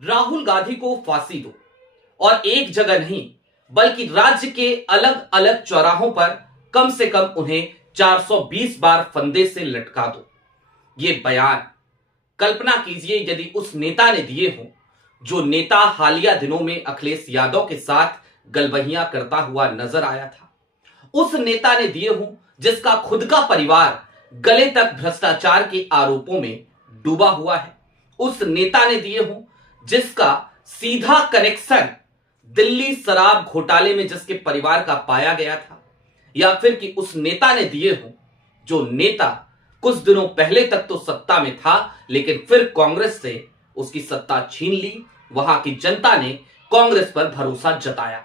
राहुल गांधी को फांसी दो और एक जगह नहीं बल्कि राज्य के अलग अलग चौराहों पर कम से कम उन्हें 420 बार फंदे से लटका दो। ये बयान कल्पना कीजिए यदि उस नेता ने दिए हों जो नेता हालिया दिनों में अखिलेश यादव के साथ गलबहियां करता हुआ नजर आया था। उस नेता ने दिए हों जिसका खुद का परिवार गले तक भ्रष्टाचार के आरोपों में डूबा हुआ है। उस नेता ने दिए हों जिसका सीधा कनेक्शन दिल्ली शराब घोटाले में जिसके परिवार का पाया गया था, या फिर कि उस नेता ने दिए हों जो नेता कुछ दिनों पहले तक तो सत्ता में था लेकिन फिर कांग्रेस से उसकी सत्ता छीन ली। वहां की जनता ने कांग्रेस पर भरोसा जताया।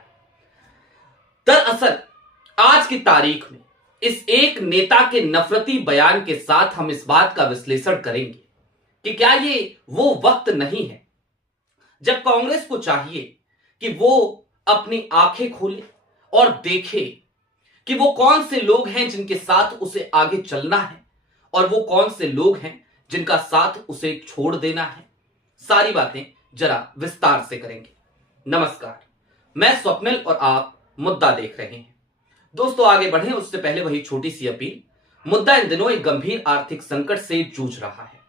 दरअसल आज की तारीख में इस एक नेता के नफरती बयान के साथ हम इस बात का विश्लेषण करेंगे कि क्या ये वो वक्त नहीं है जब कांग्रेस को चाहिए कि वो अपनी आंखें खोले और देखे कि वो कौन से लोग हैं जिनके साथ उसे आगे चलना है और वो कौन से लोग हैं जिनका साथ उसे छोड़ देना है। सारी बातें जरा विस्तार से करेंगे। नमस्कार, मैं स्वप्निल और आप मुद्दा देख रहे हैं। दोस्तों आगे बढ़ें उससे पहले वही छोटी सी अपील। मुद्दा इन दिनों एक गंभीर आर्थिक संकट से जूझ रहा है।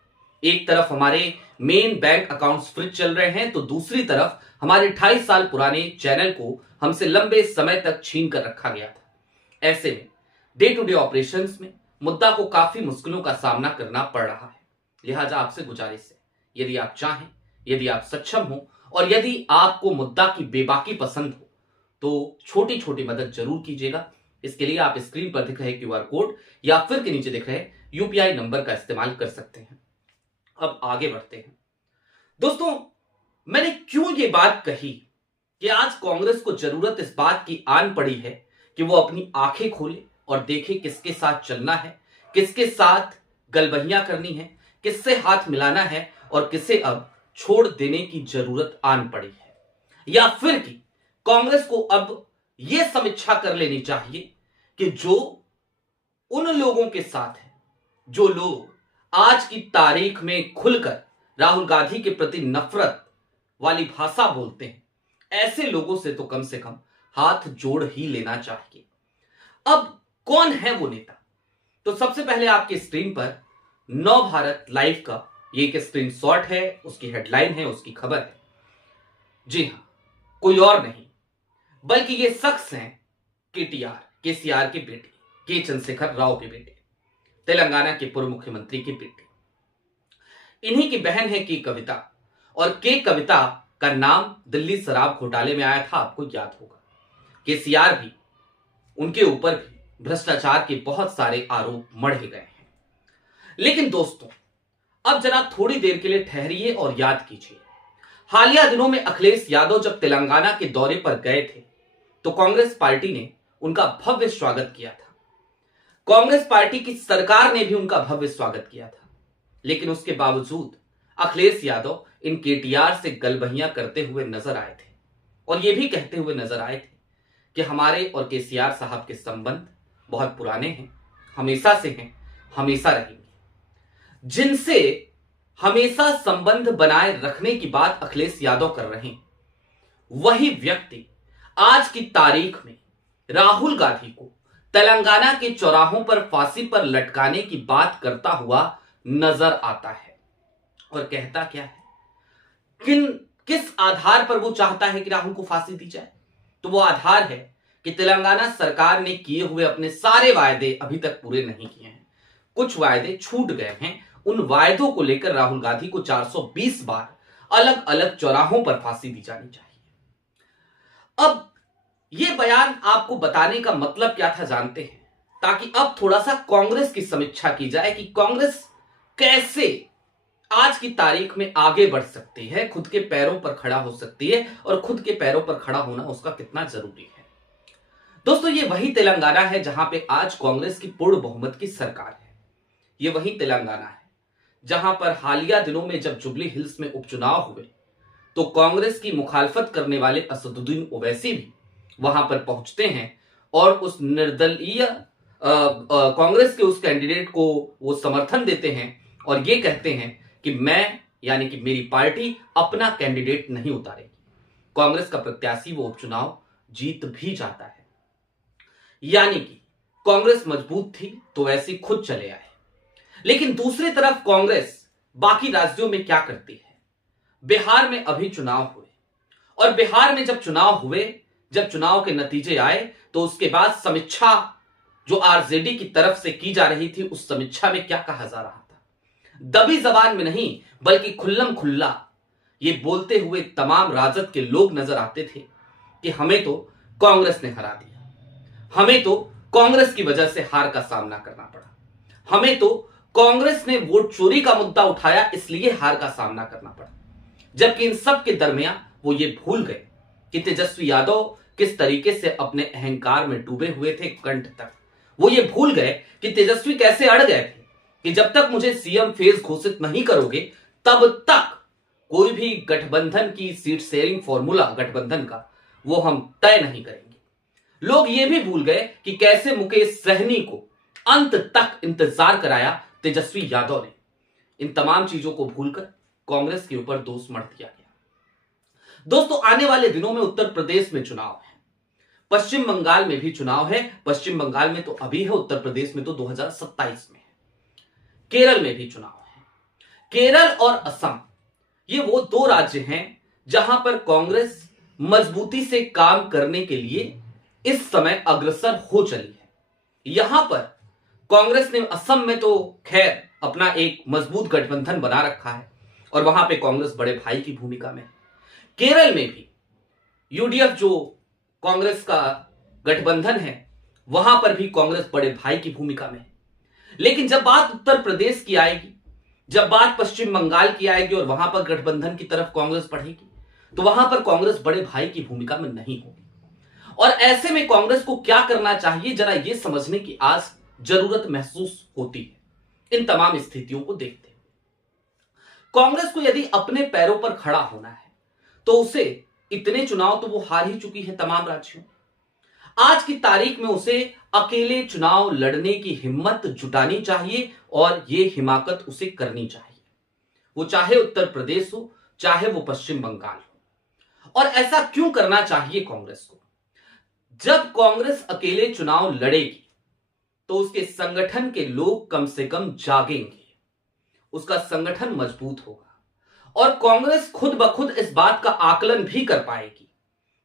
एक तरफ हमारे मेन बैंक अकाउंट्स फ्रीज चल रहे हैं तो दूसरी तरफ हमारे 28 साल पुराने चैनल को हमसे लंबे समय तक छीन कर रखा गया था। ऐसे में डे टू डे ऑपरेशंस में मुद्दा को काफी मुश्किलों का सामना करना पड़ रहा है। लिहाजा आपसे गुजारिश है, यदि आप चाहें, यदि आप सक्षम हो और यदि आपको मुद्दा की बेबाकी पसंद हो तो छोटी छोटी मदद जरूर कीजिएगा। इसके लिए आप स्क्रीन पर दिख रहे क्यूआर कोड या फिर के नीचे दिख रहे यूपीआई नंबर का इस्तेमाल कर सकते हैं। अब आगे बढ़ते हैं। दोस्तों मैंने क्यों ये बात कही कि आज कांग्रेस को जरूरत इस बात की आन पड़ी है कि वो अपनी आंखें खोले और देखे किसके साथ चलना है, किसके साथ गलबहियां करनी है, किससे हाथ मिलाना है और किसे अब छोड़ देने की जरूरत आन पड़ी है। या फिर कि कांग्रेस को अब यह समीक्षा कर लेनी चाहिए कि जो उन लोगों के साथ है, जो लोग आज की तारीख में खुलकर राहुल गांधी के प्रति नफरत वाली भाषा बोलते हैं, ऐसे लोगों से तो कम से कम हाथ जोड़ ही लेना चाहिए। अब कौन है वो नेता? तो सबसे पहले आपकी स्क्रीन पर नव भारत लाइव का ये एक स्क्रीनशॉट है, उसकी हेडलाइन है, उसकी खबर है। जी हां, कोई और नहीं बल्कि ये शख्स हैं केसीआर के बेटे, के चंद्रशेखर राव के बेटे, तेलंगाना के पूर्व मुख्यमंत्री के बेटे। इन्हीं की बहन है के कविता, और के कविता का नाम दिल्ली शराब घोटाले में आया था, आपको याद होगा। केसीआर भी, उनके ऊपर भी भ्रष्टाचार के बहुत सारे आरोप मढ़े गए हैं। लेकिन दोस्तों अब जरा थोड़ी देर के लिए ठहरिए और याद कीजिए, हालिया दिनों में अखिलेश यादव जब तेलंगाना के दौरे पर गए थे तो कांग्रेस पार्टी ने उनका भव्य स्वागत किया था। कांग्रेस पार्टी की सरकार ने भी उनका भव्य स्वागत किया था। लेकिन उसके बावजूद अखिलेश यादव इन केटीआर से गलबहियां करते हुए नजर आए थे और यह भी कहते हुए नजर आए थे कि हमारे और केसीआर साहब के संबंध बहुत पुराने हैं, हमेशा से हैं, हमेशा रहेंगे। जिनसे हमेशा संबंध बनाए रखने की बात अखिलेश यादव कर रहे हैं, वही व्यक्ति आज की तारीख में राहुल गांधी को तेलंगाना के चौराहों पर फांसी पर लटकाने की बात करता हुआ नजर आता है। और कहता क्या है, किस आधार पर वो चाहता है कि राहुल को फांसी दी जाए? तो वो आधार है कि तेलंगाना सरकार ने किए हुए अपने सारे वायदे अभी तक पूरे नहीं किए हैं, कुछ वायदे छूट गए हैं। उन वायदों को लेकर राहुल गांधी को 420 बार अलग अलग चौराहों पर फांसी दी जानी चाहिए। अब यह बयान आपको बताने का मतलब क्या था जानते हैं, ताकि अब थोड़ा सा कांग्रेस की समीक्षा की जाए कि कांग्रेस कैसे आज की तारीख में आगे बढ़ सकती है, खुद के पैरों पर खड़ा हो सकती है और खुद के पैरों पर खड़ा होना उसका कितना जरूरी है। दोस्तों ये वही तेलंगाना है जहां पे आज कांग्रेस की पूर्ण बहुमत की सरकार है। ये वही तेलंगाना है जहां पर हालिया दिनों में जब जुबली हिल्स में उपचुनाव हुए तो कांग्रेस की मुखालफत करने वाले असदुद्दीन ओवैसी भी वहां पर पहुंचते हैं और उस निर्दलीय कांग्रेस के उस कैंडिडेट को वो समर्थन देते हैं और ये कहते हैं कि मैं यानी कि मेरी पार्टी अपना कैंडिडेट नहीं उतारेगी। कांग्रेस का प्रत्याशी वो उपचुनाव जीत भी जाता है। यानी कि कांग्रेस मजबूत थी तो ऐसे खुद चले आए। लेकिन दूसरी तरफ कांग्रेस बाकी राज्यों में क्या करती है? बिहार में अभी चुनाव हुए और बिहार में जब चुनाव हुए, जब चुनाव के नतीजे आए तो उसके बाद समीक्षा जो आरजेडी की तरफ से की जा रही थी, उस समीक्षा में क्या कहा जा रहा था? दबी जबान में नहीं बल्कि खुल्लम खुल्ला ये बोलते हुए तमाम राजद के लोग नजर आते थे कि हमें तो कांग्रेस ने हरा दिया, हमें तो कांग्रेस की वजह से हार का सामना करना पड़ा, हमें तो कांग्रेस ने वोट चोरी का मुद्दा उठाया इसलिए हार का सामना करना पड़ा। जबकि इन सब के दरमियान वो ये भूल गए कि तेजस्वी यादव किस तरीके से अपने अहंकार में डूबे हुए थे कंठ तक। वो ये भूल गए कि तेजस्वी कैसे अड़ गए थे कि जब तक मुझे सीएम फेज घोषित नहीं करोगे तब तक कोई भी गठबंधन की सीट शेयरिंग फॉर्मूला गठबंधन का वो हम तय नहीं करेंगे। लोग ये भी भूल गए कि कैसे मुकेश सहनी को अंत तक इंतजार कराया तेजस्वी यादव ने। इन तमाम चीजों को भूलकर कांग्रेस के ऊपर दोष मढ़ दिया गया। दोस्तों, आने वाले दिनों में उत्तर प्रदेश में चुनाव है, पश्चिम बंगाल में भी चुनाव है। पश्चिम बंगाल में तो अभी है, उत्तर प्रदेश में तो 2027 में है। केरल में भी चुनाव है। केरल और असम ये वो दो राज्य हैं जहां पर कांग्रेस मजबूती से काम करने के लिए इस समय अग्रसर हो चली है। यहां पर कांग्रेस ने असम में तो खैर अपना एक मजबूत गठबंधन बना रखा है और वहां पे कांग्रेस बड़े भाई की भूमिका में है। केरल में भी यूडीएफ जो कांग्रेस का गठबंधन है, वहां पर भी कांग्रेस बड़े भाई की भूमिका में है। लेकिन जब बात उत्तर प्रदेश की आएगी, जब बात पश्चिम बंगाल की आएगी और वहां पर गठबंधन की तरफ कांग्रेस बढ़ेगी, तो वहां पर कांग्रेस बड़े भाई की भूमिका में नहीं होगी। और ऐसे में कांग्रेस को क्या करना चाहिए, जरा यह समझने की आज जरूरत महसूस होती है। इन तमाम स्थितियों को देखते हुए कांग्रेस को यदि अपने पैरों पर खड़ा होना है तो उसे इतने चुनाव तो वो हार ही चुकी है तमाम राज्यों में। आज की तारीख में उसे अकेले चुनाव लड़ने की हिम्मत जुटानी चाहिए और ये हिमाकत उसे करनी चाहिए, वो चाहे उत्तर प्रदेश हो चाहे वो पश्चिम बंगाल हो। और ऐसा क्यों करना चाहिए कांग्रेस को? जब कांग्रेस अकेले चुनाव लड़ेगी तो उसके संगठन के लोग कम से कम जागेंगे, उसका संगठन मजबूत होगा और कांग्रेस खुद ब खुद इस बात का आकलन भी कर पाएगी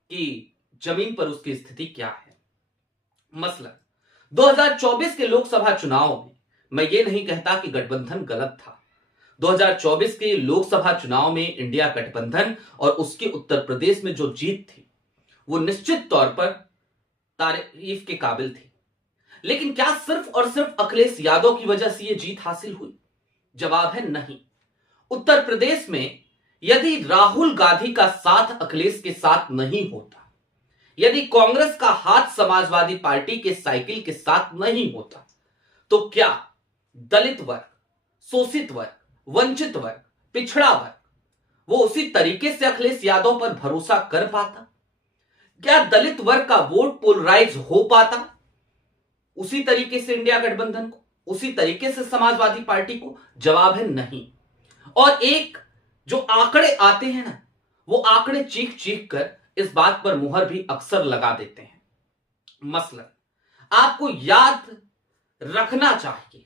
कि जमीन पर उसकी स्थिति क्या है। मसलन 2024 के लोकसभा चुनाव में मैं ये नहीं कहता कि गठबंधन गलत था। 2024 के लोकसभा चुनाव में इंडिया गठबंधन और उसके उत्तर प्रदेश में जो जीत थी वो निश्चित तौर पर तारीफ के काबिल थी। लेकिन क्या सिर्फ और सिर्फ अखिलेश यादव की वजह से ये जीत हासिल हुई? जवाब है नहीं। उत्तर प्रदेश में यदि राहुल गांधी का साथ अखिलेश के साथ नहीं होता, यदि कांग्रेस का हाथ समाजवादी पार्टी के साइकिल के साथ नहीं होता, तो क्या दलित वर्ग, शोषित वर्ग, वंचित वर्ग, पिछड़ा वर्ग वो उसी तरीके से अखिलेश यादव पर भरोसा कर पाता? क्या दलित वर्ग का वोट पोलराइज हो पाता उसी तरीके से इंडिया गठबंधन को, उसी तरीके से समाजवादी पार्टी को? जवाब है नहीं। और एक जो आंकड़े आते हैं ना, वो आंकड़े चीख चीख कर इस बात पर मुहर भी अक्सर लगा देते हैं। मसलन आपको याद रखना चाहिए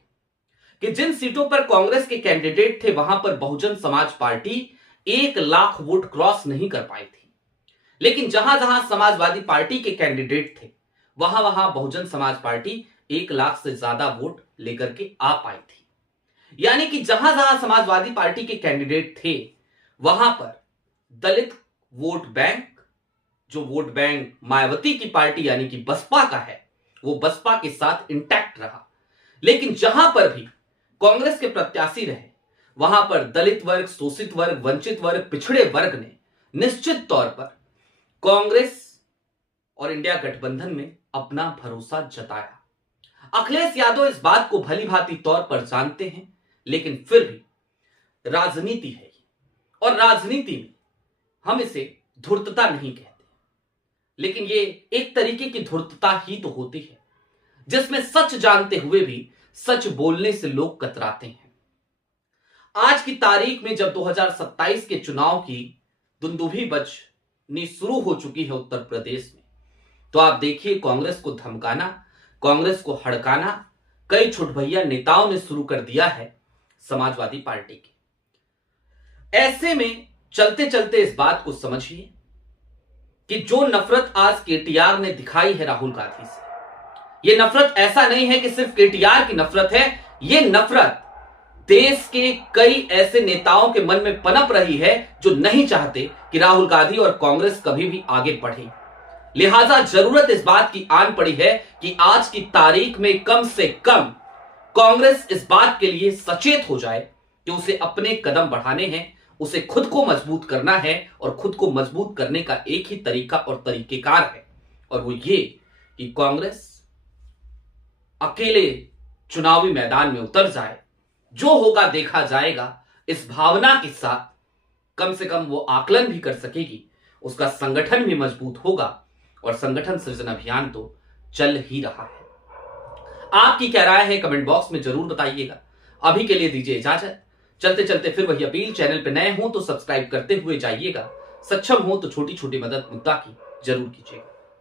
कि जिन सीटों पर कांग्रेस के कैंडिडेट थे वहां पर Bahujan Samaj party 1 lakh vote cross नहीं कर पाई थी। लेकिन जहां जहां समाजवादी पार्टी के कैंडिडेट थे वहां वहां बहुजन समाज पार्टी 1 लाख से ज्यादा वोट लेकर के आ पाई थी। यानी कि जहां जहां समाजवादी पार्टी के कैंडिडेट थे वहां पर दलित वोट बैंक, जो वोट बैंक मायावती की पार्टी यानी कि बसपा का है, वो बसपा के साथ इंटैक्ट रहा। लेकिन जहां पर भी कांग्रेस के प्रत्याशी रहे वहां पर दलित वर्ग, शोषित वर्ग, वंचित वर्ग, पिछड़े वर्ग ने निश्चित तौर पर कांग्रेस और इंडिया गठबंधन में अपना भरोसा जताया। अखिलेश यादव इस बात को भली भांति तौर पर जानते हैं, लेकिन फिर भी राजनीति है और राजनीति में हम इसे धूर्तता नहीं कहते, लेकिन ये एक तरीके की धूर्तता ही तो होती है जिसमें सच जानते हुए भी सच बोलने से लोग कतराते हैं। आज की तारीख में जब 2027 के चुनाव की दुंदुभी बजनी शुरू हो चुकी है उत्तर प्रदेश में, तो आप देखिए कांग्रेस को धमकाना, कांग्रेस को हड़काना कई छुटभैया नेताओं ने शुरू कर दिया है समाजवादी पार्टी की। ऐसे में चलते चलते इस बात को समझिए कि जो नफरत आज केटीआर ने दिखाई है राहुल गांधी से, यह नफरत ऐसा नहीं है कि सिर्फ केटीआर की नफरत है, यह नफरत देश के कई ऐसे नेताओं के मन में पनप रही है जो नहीं चाहते कि राहुल गांधी और कांग्रेस कभी भी आगे बढ़े। लिहाजा जरूरत इस बात की आन पड़ी है कि आज की तारीख में कम से कम कांग्रेस इस बात के लिए सचेत हो जाए कि उसे अपने कदम बढ़ाने हैं, उसे खुद को मजबूत करना है और खुद को मजबूत करने का एक ही तरीका और तरीकेकार है, और वो ये कि कांग्रेस अकेले चुनावी मैदान में उतर जाए, जो होगा देखा जाएगा, इस भावना के साथ कम से कम वो आकलन भी कर सकेगी, उसका संगठन भी मजबूत होगा और संगठन सृजन अभियान तो चल ही रहा है। आपकी क्या राय है कमेंट बॉक्स में जरूर बताइएगा। अभी के लिए दीजिए इजाजत। चलते चलते फिर वही अपील, चैनल पे नए हो तो सब्सक्राइब करते हुए जाइएगा, सक्षम हो तो छोटी छोटी मदद मुद्दा की जरूर कीजिएगा।